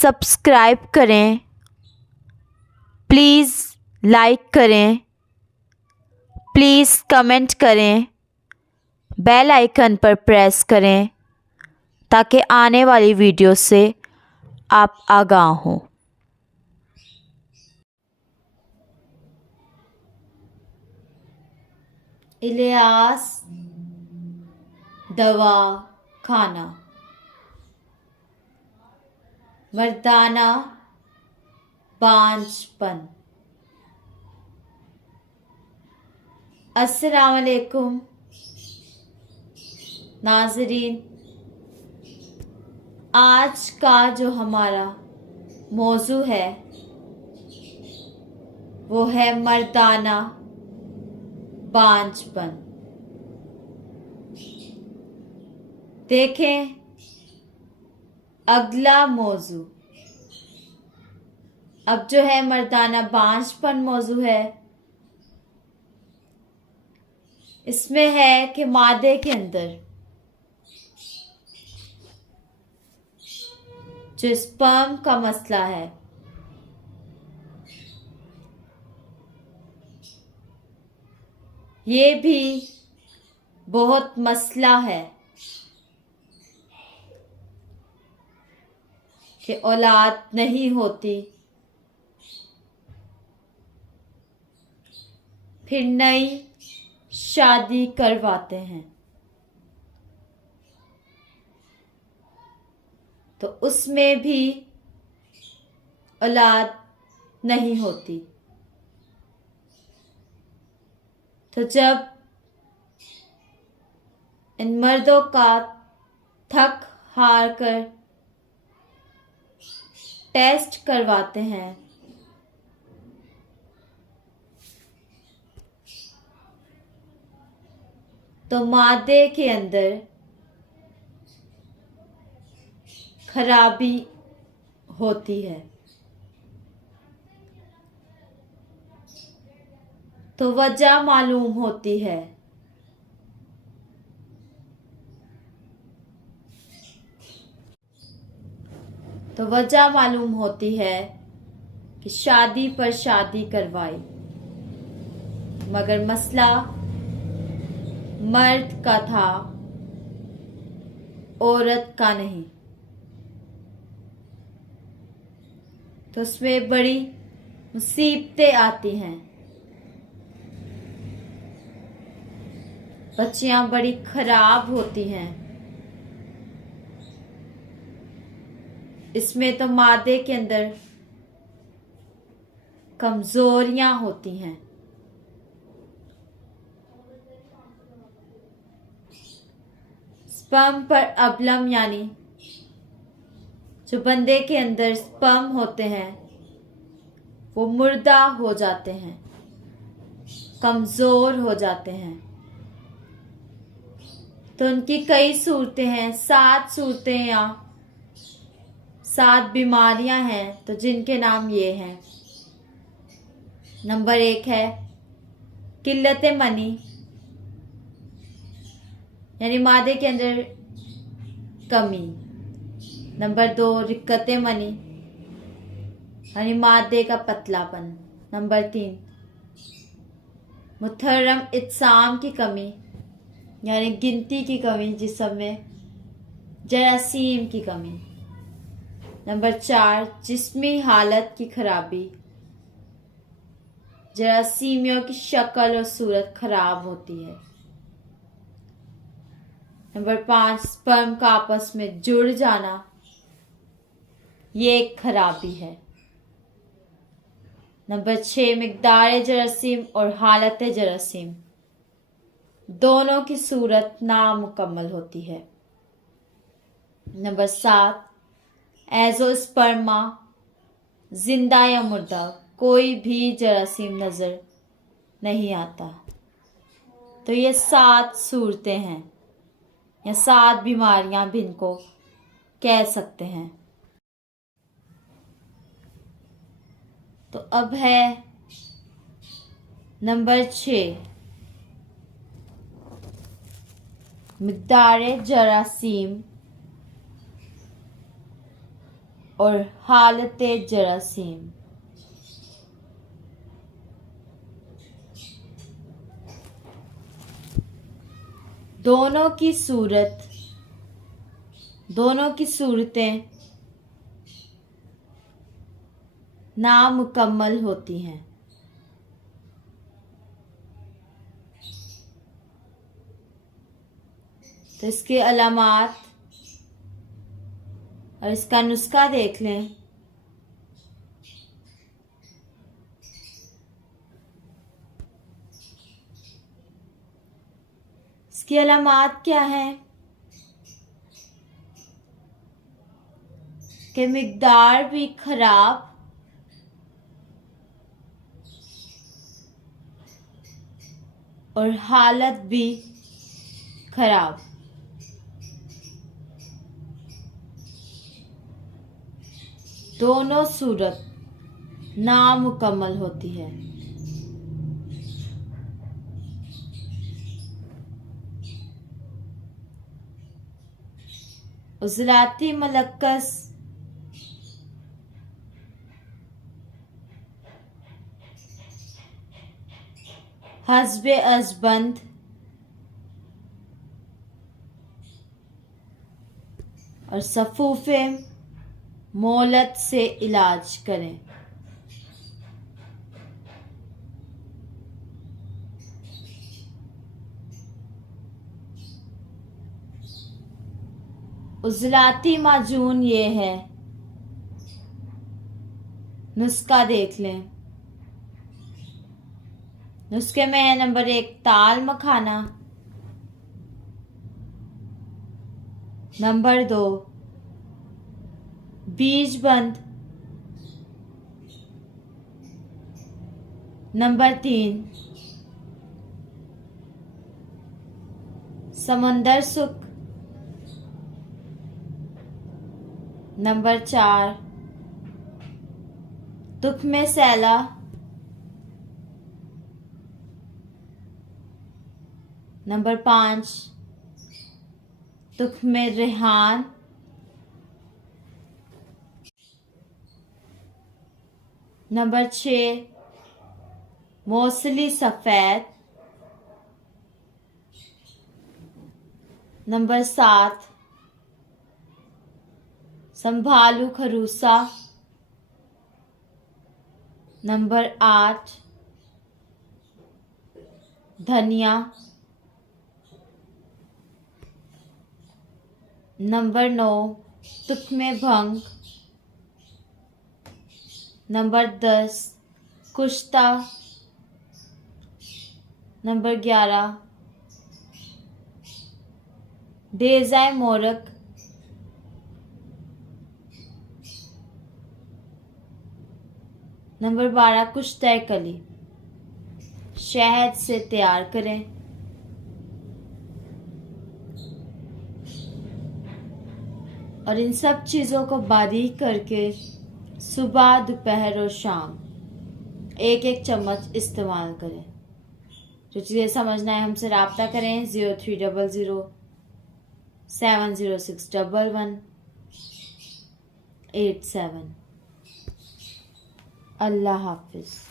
Subscribe करें, please like करें, please comment करें, बेल आइकन पर प्रेस करें ताकि आने वाली वीडियो से आप आगाह हों। इलियास दवा खाना, मर्दाना बांझपन। अस्सलाम वालेकुम नाज़रीन, आज का जो हमारा मौजू है वो है मर्दाना बांझपन। देखें अगला मौजू। अब जो है मर्दाना बांझपन मौजू है, इसमें है कि मादे के अंदर जो स्पर्म का मसला है, ये भी बहुत मसला है कि औलाद नहीं होती, फिर नई शादी करवाते हैं तो उसमें भी औलाद नहीं होती। तो जब इन मर्दों का थक हार कर टेस्ट करवाते हैं तो मादे के अंदर खराबी होती है। तो वजह मालूम होती है। तो वजह मालूम होती है कि शादी पर शादी करवाई, मगर मसला मर्द का था, औरत का नहीं। तो उसमें बड़ी मुसीबतें आती हैं। बच्चियां बड़ी खराब होती हैं। इसमें तो मादे के अंदर कमजोरियां होती हैं। स्पर्म पर अबलम यानी जो बंदे के अंदर स्पर्म होते हैं वो मुर्दा हो जाते हैं, कमजोर हो जाते हैं। तो उनकी कई सूरतें हैं, 7 सूरतें या 7 बीमारियां हैं, तो जिनके नाम ये हैं। नंबर 1 है किल्लत मनी, यानी मादे के अंदर कमी। नंबर 2 रिक्कत मनी, यानी मादे का पतलापन। नंबर 3 मुहर्रम इत्साम की कमी, यानी गिनती की कमी, जिस्म में जरासीम की कमी। नंबर 4 जिस्मी हालत की खराबी, जरासीमियों की शक्ल और सूरत खराब होती है। नंबर 5 स्पर्म का आपस में जुड़ जाना, ये एक खराबी है। नंबर 6 मिकदार जरासीम और हालत जरासीम, दोनों की सूरत नामुकम्मल होती है। नंबर 7 एजोस्पर्मा, जिंदा या मुर्दा कोई भी जरासीम नजर नहीं आता। तो ये 7 सूरतें हैं या 7 बीमारियां भी इनको कह सकते हैं। तो अब है नंबर 6 मिकदार जरासीम और हालत जरासीम। दोनों की सूरतें नामुकम्मल होती हैं। तो इसके अलामात और इसका नुस्खा देख लें। इसकी अलामात क्या है कि मिकदार भी खराब और हालत भी खराब। दोनों सूरत नामुकम्मल होती है। उज़लाती मलक्कस हस्बे अज़बंद और सफूफे मोलत से इलाज करें। उज़लाती माजून ये है, नुस्खा देख लें। नुस्खे में है नंबर 1 ताल मखाना, नंबर 2 बीजबंद, नंबर 3 समंदर सुख, नंबर 4 तुख्मे सैला, नंबर 5 तुख्मे रेहान, नंबर 6 मौसली सफ़ेद, नंबर 7 संभालू खरूसा, नंबर 8 धनिया, नंबर 9 तुख्मे भंग, नंबर 10 कुश्ता, नंबर 11 डेज़ाए मोरक, नंबर 12 कुश्ता कली। शहद से तैयार करें। और इन सब चीज़ों को बारीक करके सुबह दोपहर और शाम 1-1 चम्मच इस्तेमाल करें। जो चीज़ें समझना है हमसे रब्ता करें 030070611187। अल्लाह हाफिज़।